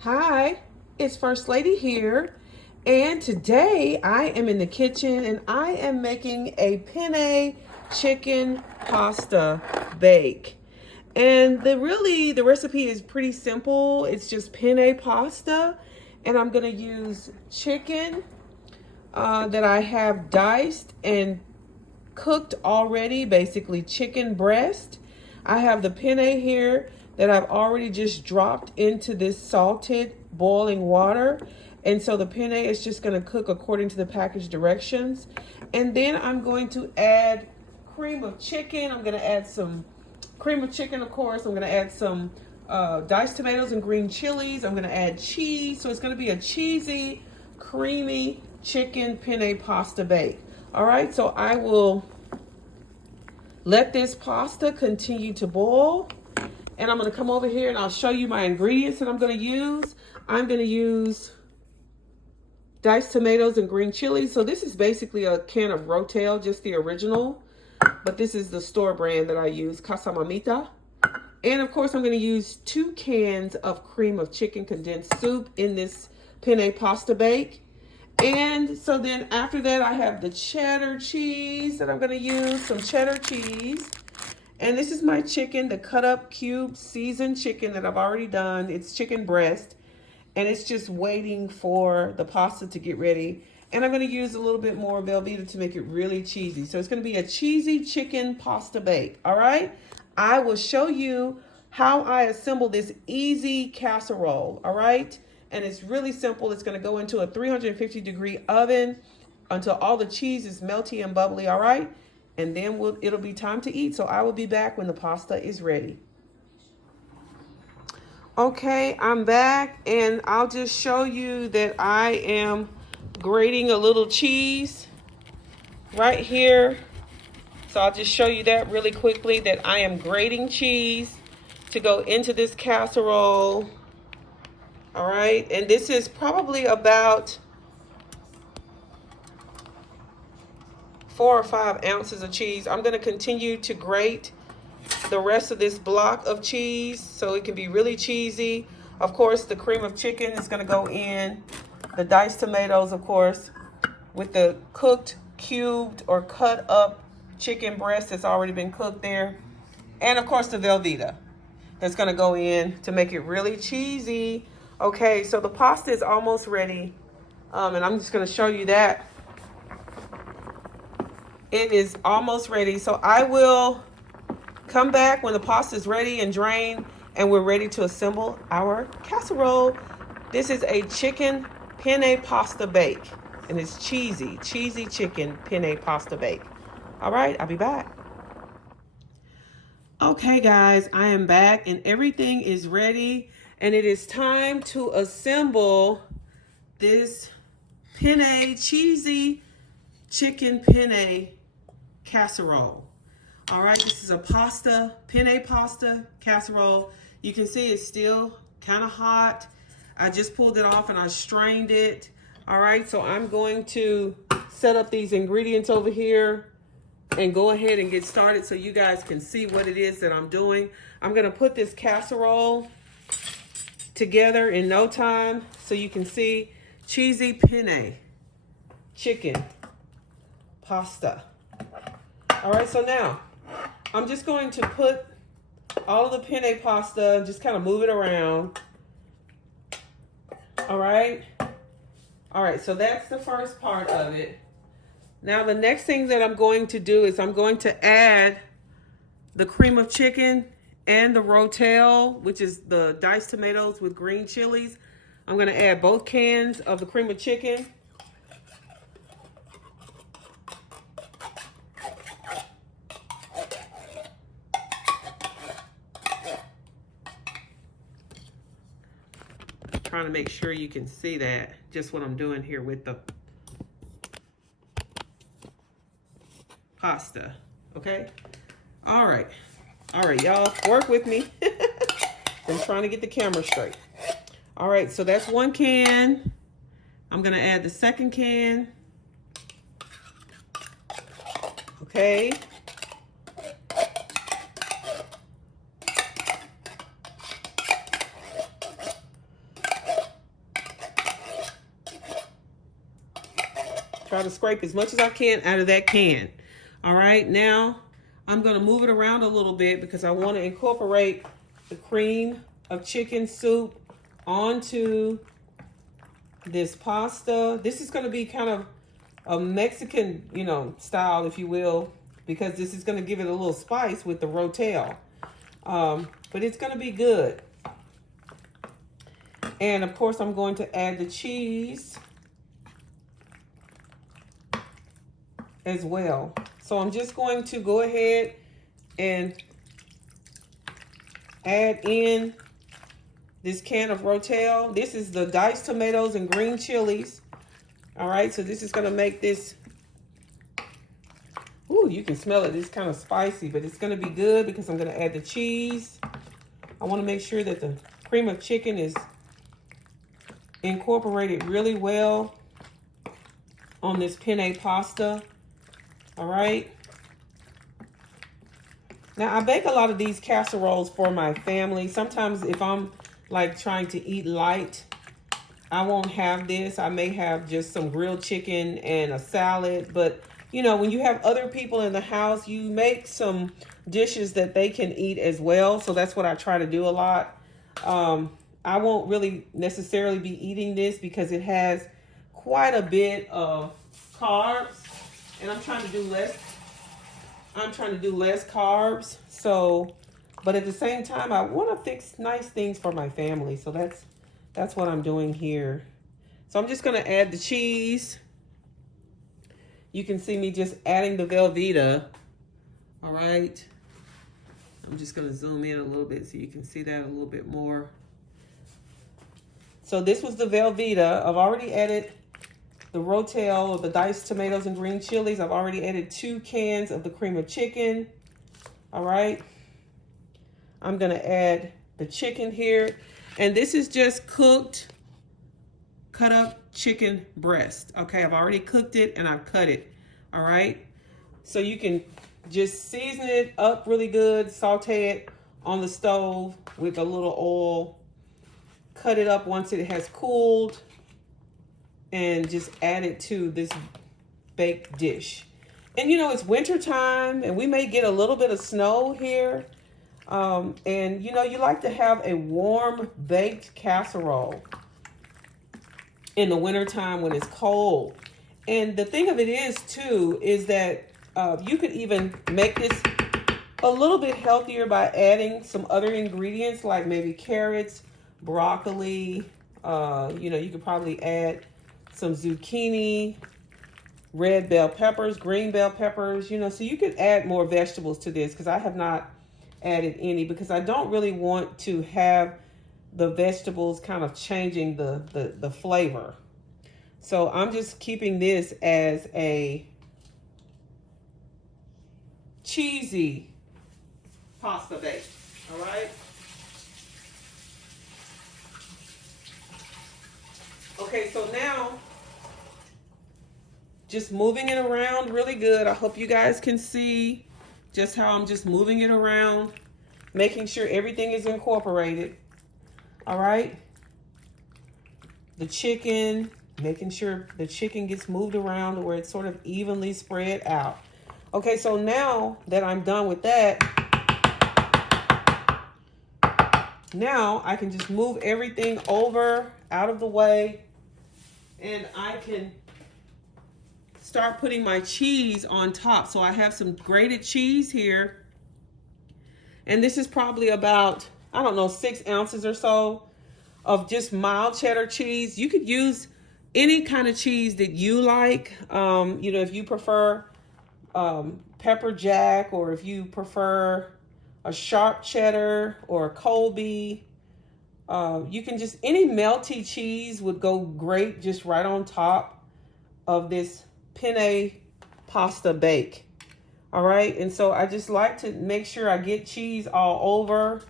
Hi, it's First Lady here, and today I am in the kitchen and I am making a penne chicken pasta bake. And the recipe is pretty simple. It's just penne pasta, and I'm gonna use chicken that I have diced and cooked already, basically chicken breast. I have the penne here that I've already just dropped into this salted boiling water. And so the penne is just going to cook according to the package directions. And then I'm going to add cream of chicken. I'm going to add some cream of chicken, of course. I'm going to add some diced tomatoes and green chilies. I'm going to add cheese. So it's going to be a cheesy, creamy chicken penne pasta bake. All right, so I will let this pasta continue to boil. And I'm going to come over here and I'll show you my ingredients that I'm going to use. I'm going to use diced tomatoes and green chilies. So this is basically a can of Rotel, just the original. But this is the store brand that I use, Casa Mamita. And of course, I'm going to use 2 cans of cream of chicken condensed soup in this penne pasta bake. And so then after that, I have the cheddar cheese that I'm going to use, some cheddar cheese. And this is my chicken, the cut up cube seasoned chicken that I've already done. It's chicken breast. And it's just waiting for the pasta to get ready. And I'm going to use a little bit more Velveeta to make it really cheesy. So it's going to be a cheesy chicken pasta bake. All right. I will show you how I assemble this easy casserole. All right. And it's really simple. It's going to go into a 350-degree oven until all the cheese is melty and bubbly, all right? And then it'll be time to eat. So I will be back when the pasta is ready. Okay, I'm back, and I'll just show you that I am grating a little cheese right here. So I'll just show you that really quickly, that I am grating cheese to go into this casserole. All right, and this is probably about 4 or 5 ounces of cheese. I'm going to continue to grate the rest of this block of cheese so it can be really cheesy. Of course, the cream of chicken is going to go in. The diced tomatoes, of course, with the cooked, cubed, or cut up chicken breast that's already been cooked there. And of course, the Velveeta that's going to go in to make it really cheesy. Okay, so the pasta is almost ready. And I'm just going to show you that. It is almost ready. So I will come back when the pasta is ready and drained and we're ready to assemble our casserole. This is a chicken penne pasta bake. And it's cheesy chicken penne pasta bake. All right, I'll be back. Okay, guys, I am back and everything is ready. And it is time to assemble this cheesy chicken penne casserole. All right, this is a penne pasta casserole. You can see it's still kind of hot. I just pulled it off and I strained it. All right, so I'm going to set up these ingredients over here and go ahead and get started so you guys can see what it is that I'm doing. I'm gonna put this casserole together in no time so you can see cheesy penne chicken pasta. All right, so now I'm just going to put all of the penne pasta, just kind of move it around. All right, so that's the first part of it. Now the next thing that I'm going to do is I'm going to add the cream of chicken and the Rotel, which is the diced tomatoes with green chilies. I'm going to add both cans of the cream of chicken. Trying to make sure you can see that, just what I'm doing here with the pasta. Okay? All right, y'all, work with me. I'm trying to get the camera straight. All right, so that's 1 can. I'm gonna add the second can. Okay. Try to scrape as much as I can out of that can. All right, now I'm gonna move it around a little bit because I wanna incorporate the cream of chicken soup onto this pasta. This is gonna be kind of a Mexican, style, if you will, because this is gonna give it a little spice with the rotel. But it's gonna be good. And of course, I'm going to add the cheese as well. So I'm just going to go ahead and add in this can of rotel. This is the diced tomatoes and green chilies. All right, so this is gonna make this, ooh, you can smell it. It's kind of spicy, but it's gonna be good because I'm gonna add the cheese. I wanna make sure that the cream of chicken is incorporated really well on this penne pasta. All right. Now I bake a lot of these casseroles for my family. Sometimes if I'm like trying to eat light, I won't have this. I may have just some grilled chicken and a salad. But when you have other people in the house, you make some dishes that they can eat as well. So that's what I try to do a lot. I won't really necessarily be eating this because it has quite a bit of carbs, and I'm trying to do less. I'm trying to do less carbs. So, but at the same time, I want to fix nice things for my family. So that's what I'm doing here. So I'm just going to add the cheese. You can see me just adding the Velveeta. All right. I'm just going to zoom in a little bit so you can see that a little bit more. So this was the Velveeta. I've already added the rotel, or the diced tomatoes and green chilies. I've already added 2 cans of the cream of chicken. All right. I'm going to add the chicken here. And this is just cut up chicken breast. Okay, I've already cooked it and I've cut it. All right. So you can just season it up really good, saute it on the stove with a little oil. Cut it up once it has cooled and just add it to this baked dish. And it's winter time and we may get a little bit of snow here. And you like to have a warm baked casserole in the winter time when it's cold. And the thing of it is too, is that you could even make this a little bit healthier by adding some other ingredients like maybe carrots, broccoli. You could probably add some zucchini, red bell peppers, green bell peppers, so you could add more vegetables to this because I have not added any because I don't really want to have the vegetables kind of changing the flavor. So I'm just keeping this as a cheesy pasta bake. All right. Okay, so now just moving it around really good. I hope you guys can see just how I'm just moving it around, making sure everything is incorporated. All right. The chicken, making sure the chicken gets moved around to where it's sort of evenly spread out. Okay, so now that I'm done with that, now I can just move everything over out of the way and I can start putting my cheese on top. So I have some grated cheese here. And this is probably about, 6 ounces or so of just mild cheddar cheese. You could use any kind of cheese that you like. If you prefer pepper jack, or if you prefer a sharp cheddar or a Colby, you can just, any melty cheese would go great just right on top of this penne pasta bake. All right, and so I just like to make sure I get cheese all over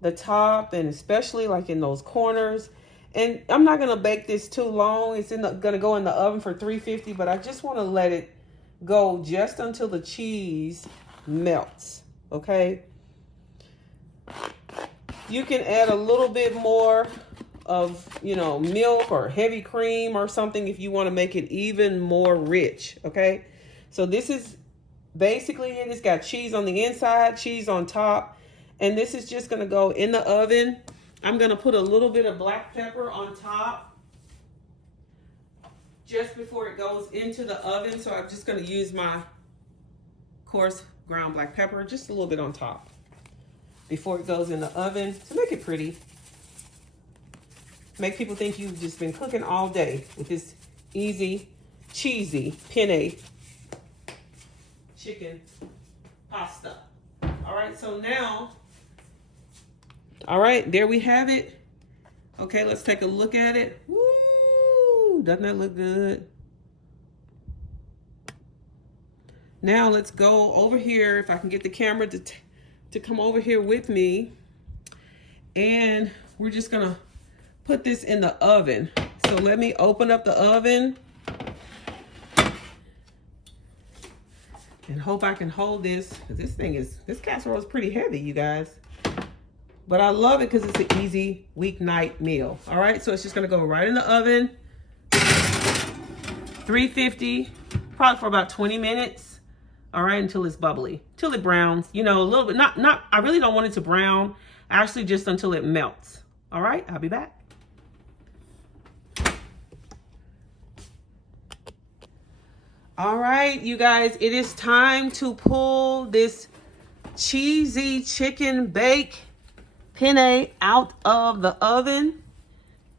the top, and especially like in those corners. And I'm not gonna bake this too long. It's gonna go in the oven for 350, but I just want to let it go just until the cheese melts. Okay, you can add a little bit more you know, milk or heavy cream or something if you want to make it even more rich. Okay, so this is basically it. It's got cheese on the inside, cheese on top, and this is just going to go in the oven. I'm going to put a little bit of black pepper on top just before it goes into the oven. So I'm just going to use my coarse ground black pepper, just a little bit on top before it goes in the oven to make it pretty. Make people think you've just been cooking all day with this easy, cheesy penne chicken pasta. All right, so now, all right, there we have it. Okay, let's take a look at it. Woo, doesn't that look good? Now let's go over here, if I can get the camera to come over here with me. And we're just gonna put this in the oven. So let me open up the oven and hope I can hold this, because this casserole is pretty heavy, you guys. But I love it because it's an easy weeknight meal. All right, so it's just gonna go right in the oven, 350, probably for about 20 minutes. All right, until it's bubbly, till it browns, you know, a little bit, not, I really don't want it to brown, actually just until it melts. All right, I'll be back. All right, you guys, it is time to pull this cheesy chicken bake penne out of the oven.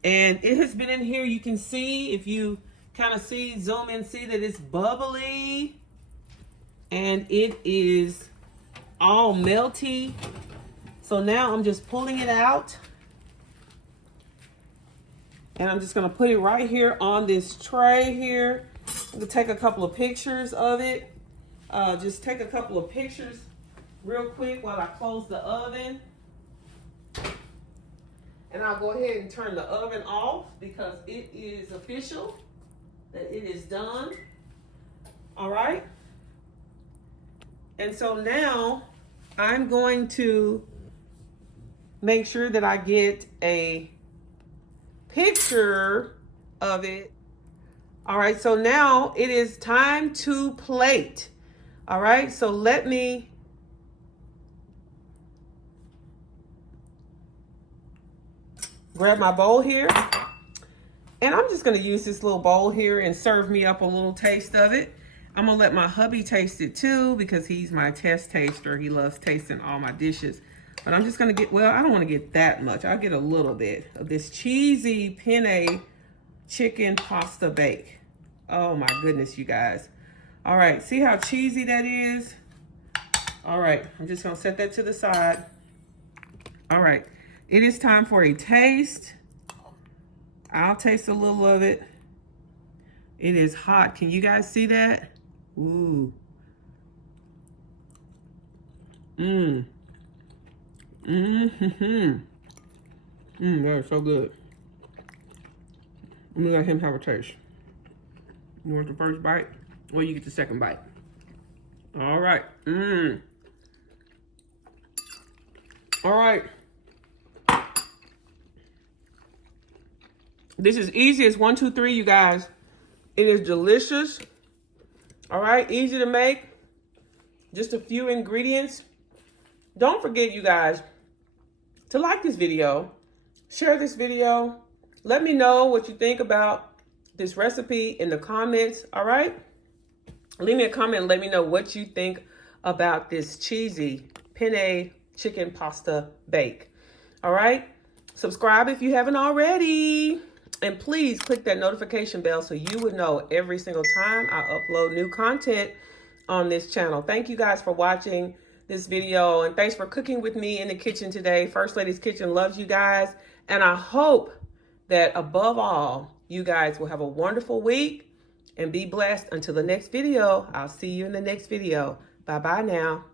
And it has been in here. You can see, if you kind of see, zoom in, see that it's bubbly. And it is all melty. So now I'm just pulling it out. And I'm just gonna put it right here on this tray here. I'm gonna take a couple of pictures of it. Just take a couple of pictures real quick while I close the oven. And I'll go ahead and turn the oven off because it is official that it is done. All right. And so now I'm going to make sure that I get a picture of it. All right, so now it is time to plate. All right, so let me grab my bowl here. And I'm just gonna use this little bowl here and serve me up a little taste of it. I'm gonna let my hubby taste it too because he's my test taster. He loves tasting all my dishes. But I'm just gonna get, well, I don't wanna get that much. I'll get a little bit of this cheesy penne chicken pasta bake. Oh my goodness, you guys. All right, see how cheesy that is? All right, I'm just gonna set that to the side. All right, it is time for a taste. I'll taste a little of it. It is hot. Can you guys see that? Ooh. Mmm. Mmm. Mmm, that is so good. Let me let him have a taste. You want the first bite? Or you get the second bite. All right. Mmm. All right. This is easy as 1, 2, 3, you guys. It is delicious. All right, easy to make. Just a few ingredients. Don't forget, you guys, to like this video, share this video. Let me know what you think about this recipe in the comments, all right? Leave me a comment and let me know what you think about this cheesy penne chicken pasta bake, all right? Subscribe if you haven't already. And please click that notification bell so you would know every single time I upload new content on this channel. Thank you guys for watching this video, and thanks for cooking with me in the kitchen today. First Lady's Kitchen loves you guys, and I hope that above all, you guys will have a wonderful week and be blessed until the next video. I'll see you in the next video. Bye-bye now.